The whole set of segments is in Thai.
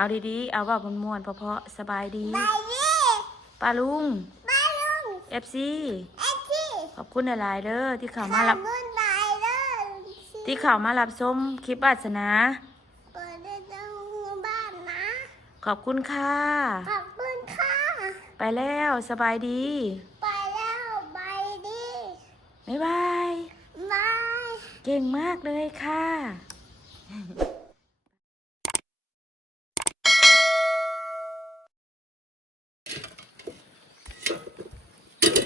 เอาดีๆเอาว่าม่วนๆเพราะๆสบายดีบายดีป้าลุงบายลุงFC เอ็กซี่ขอบคุณหลายๆเด้อที่เข้าขอบมารับคุณบายเลย ที่เข้ามารับชมคลิปวาสนาเปิดได้จังบ้านนะ ขอบคุณค่ะขอบคุณค่ะไปแล้วสบายดี ไปแล้วบายดี บ๊ายบาย บาย เก่งมากเลยค่ะ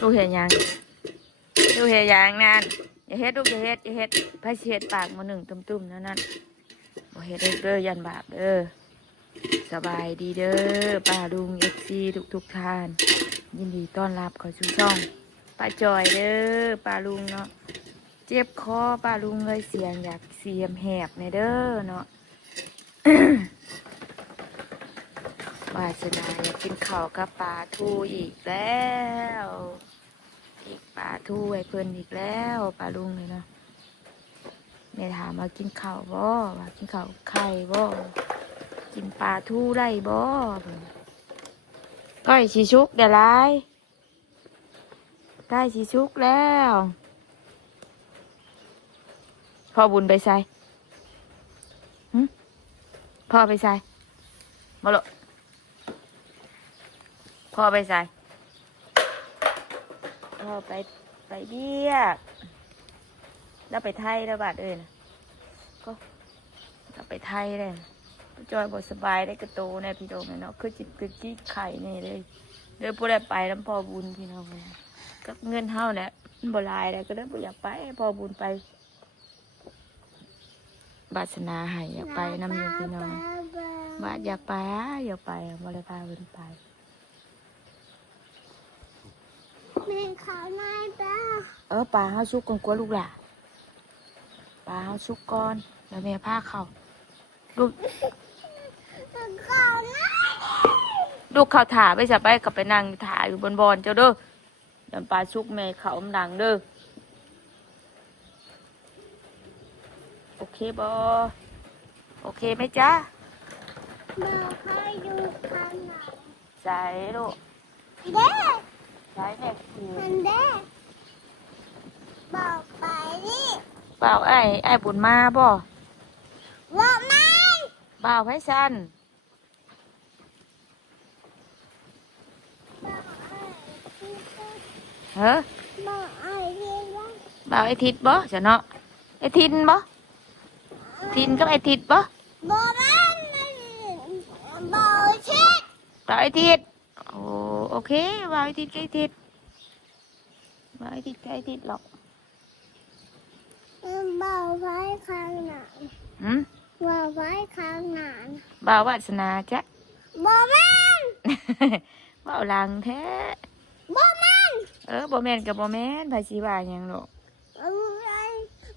ลูกเห็นยังลูกเห็นยังนั่นอย่าเฮ็ดลูกอย่าเฮ็ดอย่าเฮ็ดพายเช็ดปากมาหนึ่งตุ่มๆนั่นบ่เฮ็ดเด้อยันบาปเด้อสบายดีเด้อป้าลุงFCทุกท่านยินดีต้อนรับเข้าสู่ช่องป้าจอยเด้อป้าลุงเนาะเจ็บคอป้าลุงเลยเสียงอยากเสียมแหบในเด้อเนาะ วาสนาอยากกินข้าวกับปลาทูอีกแล้วอีกปลาทูไอ้เพิ่นอีกแล้วปลาลุงเลยเนาะแม่ถามว่ากินข้าวบ่ว่ากินข้าวไข่บ่กินปลาทูได้บ่ก้อยชีชุกเดี๋ยวไรใกล้ชีชุกแล้วพ่อบุญไปใส่พ่อไปใส่มาโลพ่อไปใส่พ่อไปเบี้ยแล้วไปไทยแล้วบาดนะก็เราไปไทยเลยจอยบสบายได้กระโตเนี่ยพี่โดมเนาะคือจิตคือกี้ไข่นี่เลยเดี๋ยวพวกได้ไปน้ำพ่อบุญพี่น้องเลยก็เงินเท่าเนี่ยบ่ลายเลยก็ได้บ่อยากไปพ่อบุญไปบาสนาให้อยากไปน้ำอยู่พี่น้องบาดอยากไปอยากไปบ่ได้พาเพิ่นไปแม่เขาหน้าตาปลาเฮาชุกก่อนกลัวลูกหล่ะปลาเฮาชุกก่อนแล้วแม่พาเข้าลูกเขาหน้าลูกเข้าถ่าไปจะไปกับไปนั่งถ่าอยู่บนบอนเจ้าเด้อเดี๋ยวปลาชุกแม่เขาอำดังเด้อโอเคบ่โอเคไหมจ๊ะบอกให้ดูขนาดใส่ลูกเด้ใส่แม่คือมันเด้บอกไปดิ เปล่าไอ้บุญมาบ่บอกมัน เปล่าไผซันเฮ้อบอกไอ้ที่ว่า เปล่าไอ้ทิดบ่จะเนาะไอ้ทินบ่ทินกับไอ้ทิดบ่บอกมันบอกชิดเปล่าไอ้ทิดโอเคเปล่าไอ้ทิดกับไอ้ทิดเปล่าไอ้ทิดกับไอ้ทิดหรอกบอกไว้ข้างหน้าบอกไว้ข้างหน้าบ่าววาสนาจ๊ะบอกมัน บ่าวหลังแท้บอกมัน บ่แม่นกับบ่แม่นไผสิว่าหยังหรอก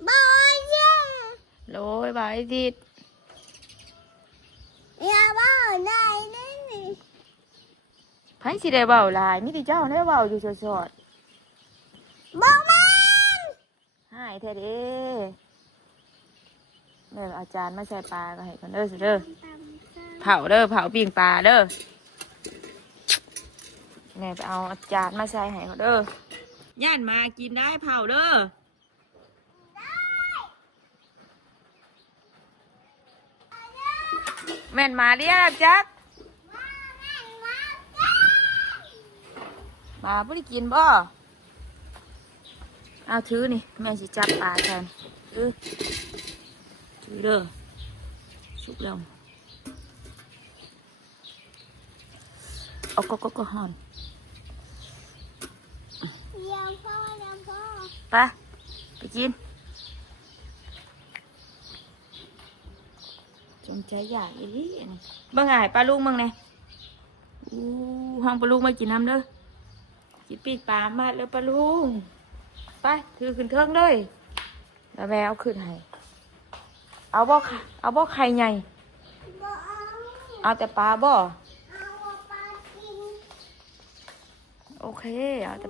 บอกไอ้เจ้ โลยบ่าวไอ้ทิดอย่าบอกได้นี่ ไผสิได้เว้าหลายมีแต่เจ้าได้เว้าอยู่สดบอกมัน ๆหายแท้เด้แม่อาจารย์มาใส่ปลาก็ให้กันเด้อสิเด้อเผาเด้อเผาปิ้งปลาเด้อแม่ไปเอาอาจารย์มาใส่ให้เขาเด้อย่านมากินได้เผาเด้อแม่นมาเรียบจักมาบ่ได้กินบ่เอาถือนี่แม่สิจับปลาแทนถือเด้อชุบแล้วเอาก็หอนเดี๋ยวพ่อไปกินจงใจใหญ่อีนี่บ้างไงปลาลูกมึงไงห้องปลาลูกมากินน้ำเด้อกินปีกปลามาแล้วปลาลูกไปถือขึ้นเทิงเลยแล้วแม่เอาขึ้นให้เอาบ่ไข่ใหญ่เอาแต่ปลาบ่โอเคเอาแต่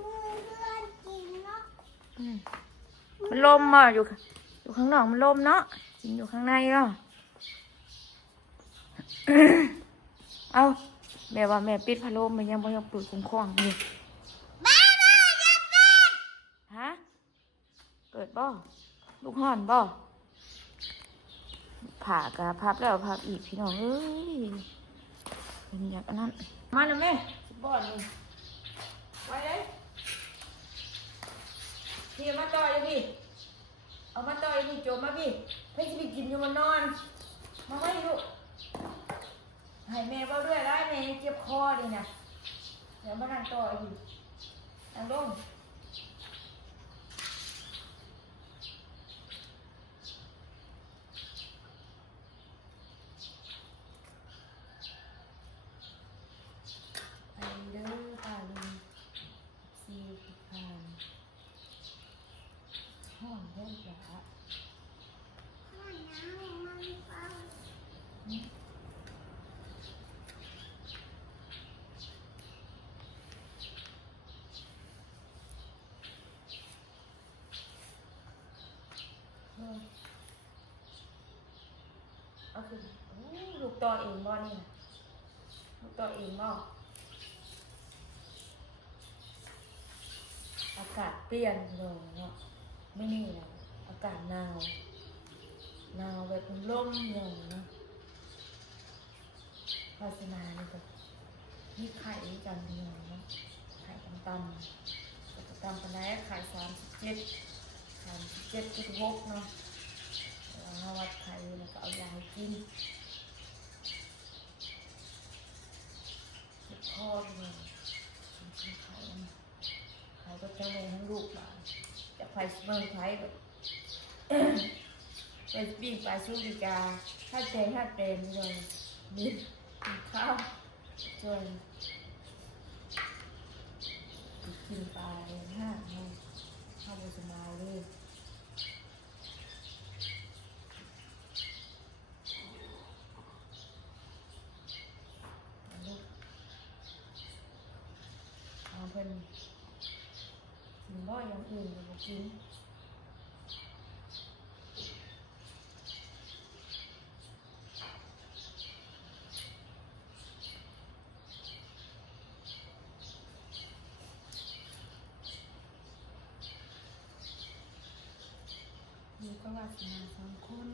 มันลมอ่ะอยู่ข้างนอกมันลมเนาะกินอยู่ข้างในเนาะ เอาแม่ว่าแม่ปิดพัดลมมันยังบ่ยังเปิดคุ้มครองอยู่ฮะเปิดบ่ลูกห่อนบ่ผ่ากะพับแล้วพับอีกพี่น้องเอ้ยเป็นอย่างนั้นมาแล้วแม่บ่อนนี่ไว้เลยพี่มาต่อยพี่เอามาต่อยพี่โจมมาพี่เพื่อจะไปกินอยู่มันนอนมาไว้ลูกให้แม่เบาด้วยได้แม่เจ็บคอดินะเดี๋ยวมานั่งต่อยพี่นั่งลงไปเด้อป่าลุงซีพิพานห้องเด้อจ๋าเอาคือลูกต่อเองบ่นี่นะลูกต่อเองบ่อากาศเปลี่ยนลงเนาะไม่นี่นะอากาศหนาวหนาวแบบร่มเย็นเนาะภาชนะนี่ก็มีไข่จันทร์เนาะไข่ตำปานใดไข่37.6เนาะเราวัดไข่แล้วก็เอายาให้กินเจ็บคอเลยกินไข่ก็จะเลยทั้งลูกมาจะไฟเมืองไทยแบบไปปิ้งปลาชูดิกาถ้าเต็มเลยนี่กินข้าวจนกินปลาห้าโมงข้าวบสมาเลยเอาเพิ่นกินบ่อย่างอื่นก็กินมีก็วาสนา2 คน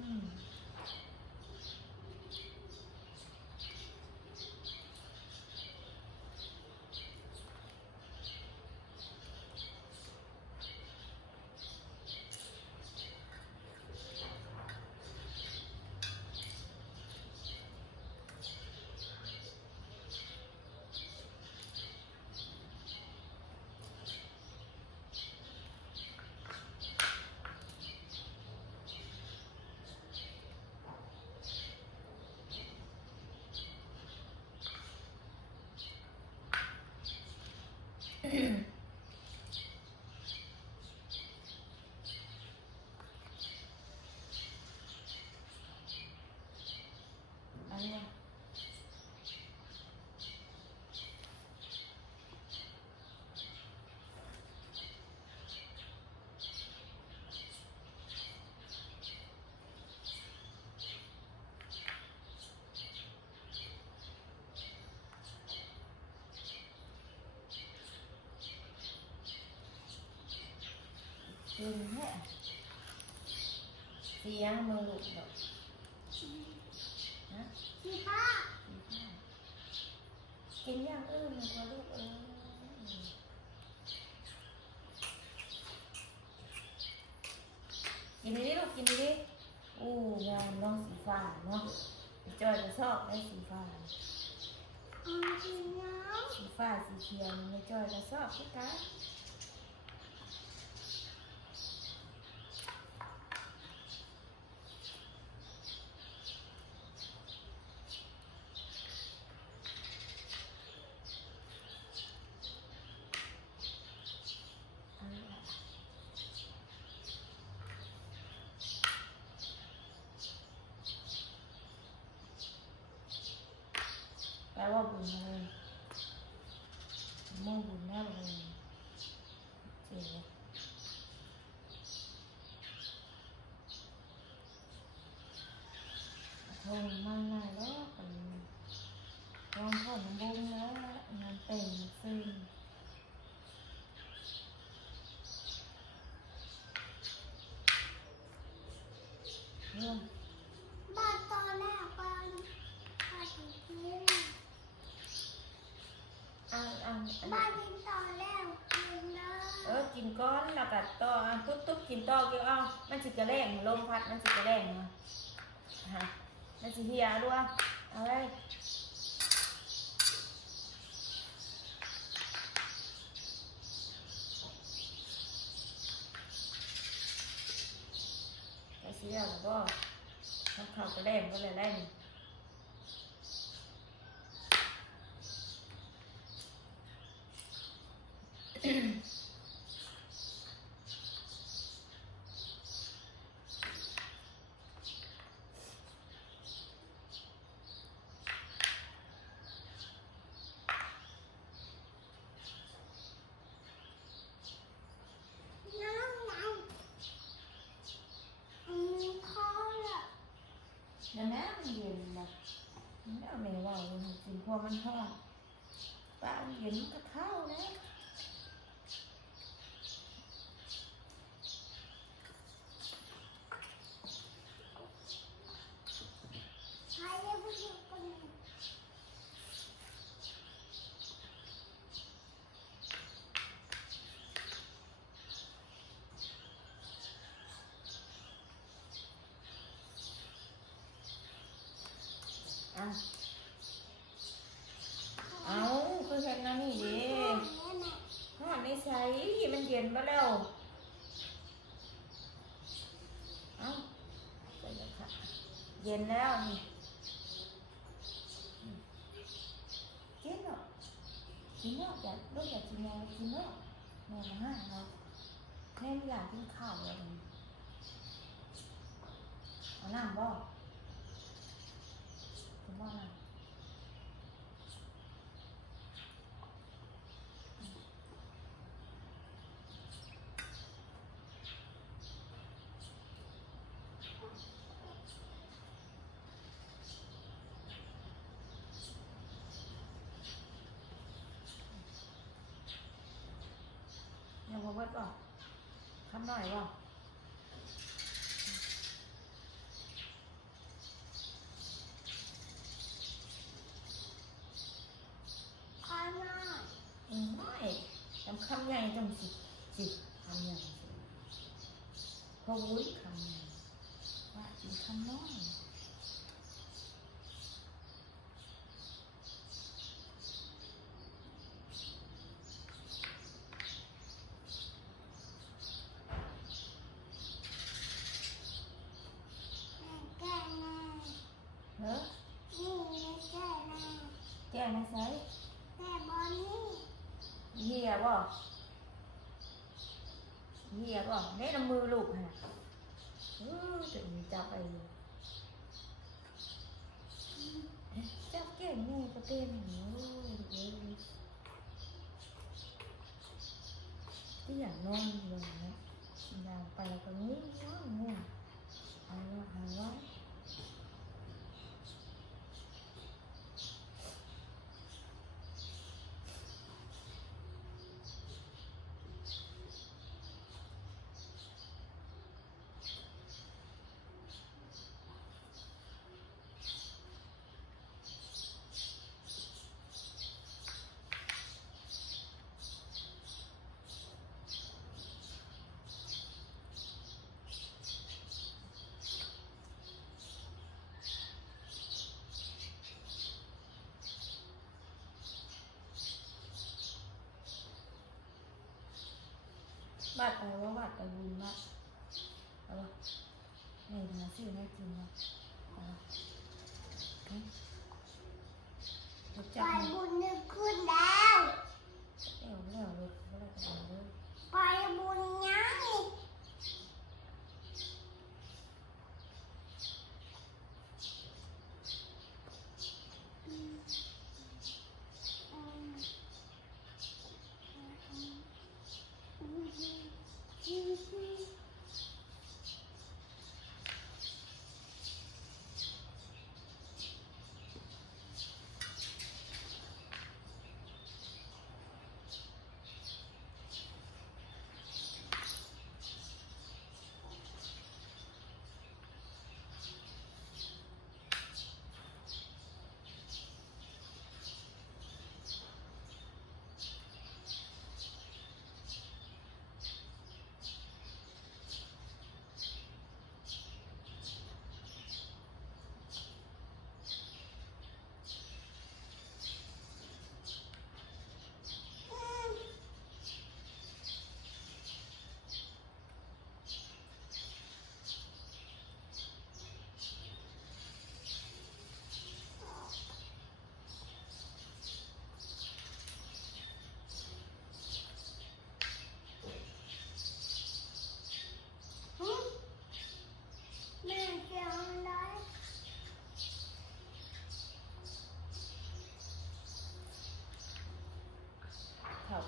อันนี้กินแค่เสียงมือลูกแบบนะพี่ป้ากินอย่างอื่นมันก็ลูกกินดีลูกกินดีอู้งามน้องสีฟ้าเนาะจอยจะชอบได้สีฟ้าจริงนะสีฟ้าสีเขียวไม่จอยจะชอบทุกการแปลว่าบุญเลยมุ่งบุญแน่เลยเจ๋งโทษมันง่ายแล้วไปลอง นน้ำบุ้งแล้วงานแต่งซึ่งเรื่อง บ้านตอนแรกบ้านถึงกิน อัน บ้านที่ตอนแรกกินเลย กินก้อนแล้วก็ต่อตุ๊บกินต่อเกี่ยวเอามันสิกระแรงลมพัดมันสิกระแรงนะฮะมันสิเฮียด้วยเอาไว้ไปเสียแล้วก็เขากระแรงก็เลยแรงน้องน้องข้อละ เดี๋ยวนะมันเย็นนะมันเอาแม่ว่ามันกินพอมันทอดป้าเย็นมันก็เข้าแล้ว ใครเรียกผู้หญิงคนนี้ เอาคือเห็นนะนี่ดิหอดในใสมันเย็นมาแล้วเอาไปเลยค่ะเย็นแล้วนี่กินหรอกินเนาะอยากลูกอยากกินอะไรกินเนาะแม่มาห้าเนาะแม่ไม่อยากกินข้าวเลยเอาน้ำบ่กินบ่น้ำยังบ่เบิดบ่คำหน่อยบ่ ขอหน่อย ไม่ทำคำใหญ่จังสิคำใหญ่สิพอวุ้ยคำใหญ่ว่ากินคำน้อยแก่แน่ เฮ้อ นี่ไม่แก่แน่ แกไม่ใส่ แต่บอลนี่ เหี้ยบ่ได้น้ำมือลูกฮะจะมีจับไปจับเก่งนี่ก็เต้นหนูที่อยากนอนเลยนะอยากไปแล้วก็ง่วงหายว่า บาดไปว่าบาดไปบุญมากเอาวะนี่นะชื่อแม่จริงนะเอาวะรู้ ไป จักไหม บุญนึกขึ้นแล้ว แล้วเลยก็เลยเอาเลย ไปบุญยังอีก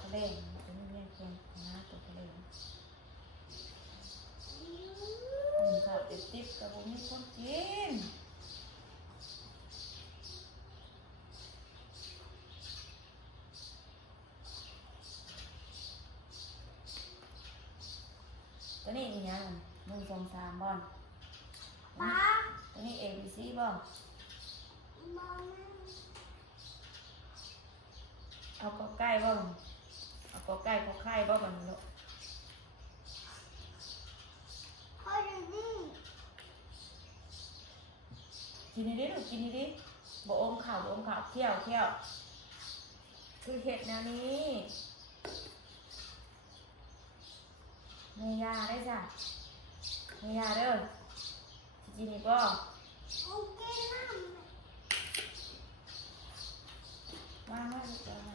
ทะเลตัวนี้เนี่ยเพียงนะตัวทะเลข้าวติ๊บกับผมมีคนกินตัวนี้อีกอย่าง1 2 3บ่ตัวนี้ ABC บ่เอาก็ใกล้บ่เอาก็ใกล้ก็ไข่บ่บัดนี้ลูกกินดีๆลูกกินดีๆบ่อมข้าวเคี่ยวคือเห็ดแนวนี้เมียาได้จ้ะเมียาเด้อกินอีกบ่มาลูกเอามา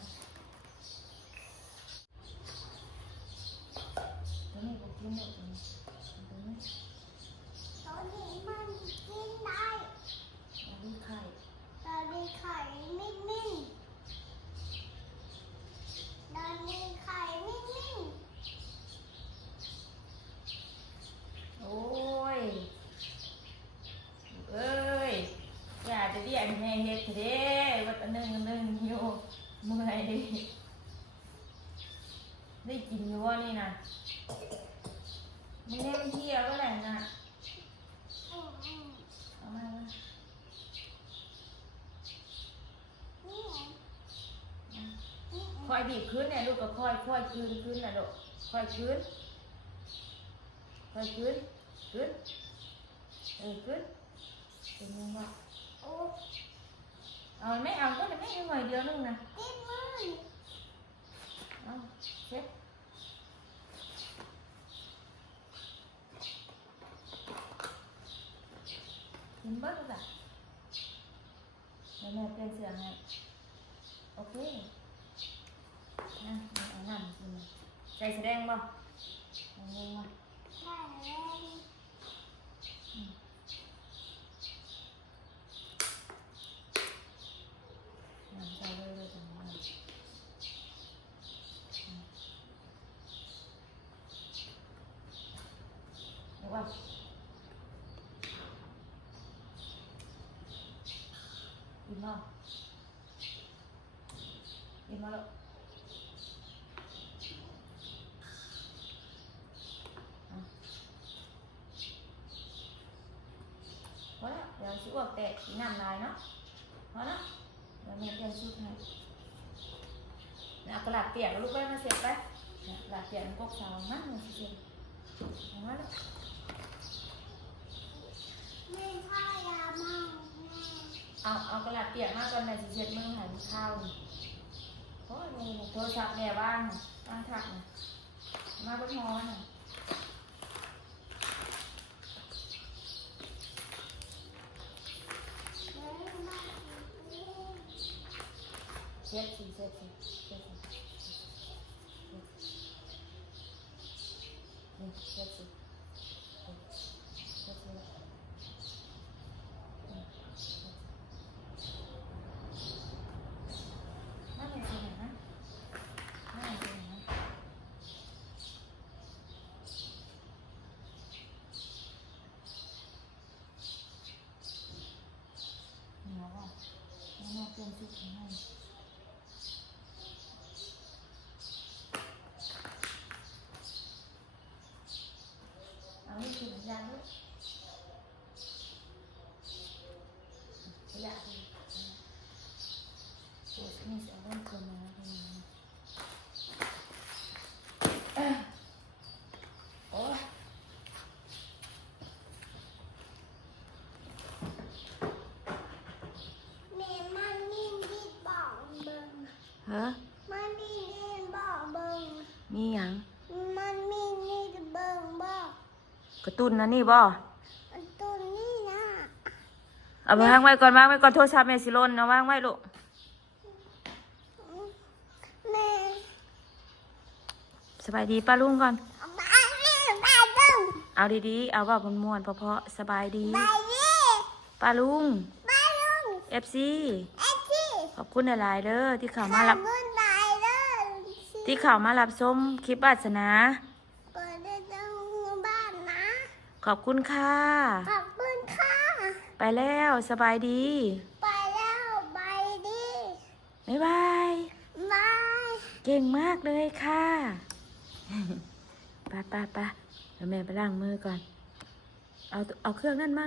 ตัวนี้บ่กินลูกตัวนี้มันกินได้ อันนี้ไข่ ตอนนี้ไข่นิ่งตอนนี้ไข่นิ่ง โอ้ยเอ้ยอย่าจะเรียกแม่เฮ็ดเด้ว่าอันนึงอยู่เมื่อยดิได้กินอยู่ว่านี่นะมึงแน่มันเที่ยวก็แหละนะเอามาค่อยบีบขึ้นเนี่ยลูกก็ค่อยขึ้นนะลูกค่อยขึ้นขึ้นเป็นยังไงเอาไม่เอาก็จะไม่เอาหน่อยเดียวนึงนะเอาเช็ดกินเบิดเลยแม่เปลี่ยนเสื้อให้โอเคนะเอาน้ำกินใจแสดงบ่เอาเงินมาใจเลยจังเลยเดี๋ยวว่ากินมาแล้วพอแล้วเดี๋ยวซื้อออกแตกน้ำลายเนาะพอแล้วเดี๋ยวแม่เปลี่ยนชุดให้เอากระดาษเปียกลูกไปมาเสร็จไปกระดาษเปียกมันกกเสามั่งเลยสิเอามาแล้วไม่ค่อยยามาเอากระดาษเปียกมาก่อนในสิเช็ดมือหายข้าวโอ้ยมีโทรศัพท์แม่บ้างถักมาบนหอน่ะเช็ดสินี่เช็ดสินั่นเป็นสิ่งไหนนะเหนียวอ่ะแม่เปลี่ยนชุดให้เอานี่คือน้ำยาด้วยขยะดิโอ้ยนี่จะเริ่มเกินมาแล้วโอ้ยแม่มันมีดีบอกเบิ่ง ฮะ มันมีดีบอกเบิ่ง มีหยัง มันมีดีเบิ่งบอก กระตุ้นนะนี่บ่ ตัวนี้นะ เอาไปวางไว้ก่อนโทรศัพท์แม่สิหล่นเอาวางไว้ลูก แม่ สบายดีป้าลุงก่อน บ้าแม่บ้าเบิ่ง เอาดีๆเอาว่าม่วนๆเพราะๆสบายดี บ้าดิ ป้าลุง บ้าลุง FC ไอ้ที่ ขอบคุณหลายๆเด้อที่เข้ามารับ เงินบายเลยสิ ที่เข้ามารับชมคลิปวาสนา ก็ได้เจอบ้านนะ ขอบคุณค่ะ ขอบคุณค่ะ ไปแล้วสบายดี ไปแล้วไปดี บ๊ายบาย บาย เก่งมากเลยค่ะไปเดี๋ยวแม่ไปล้างมือก่อน เอาเครื่องนั่นมา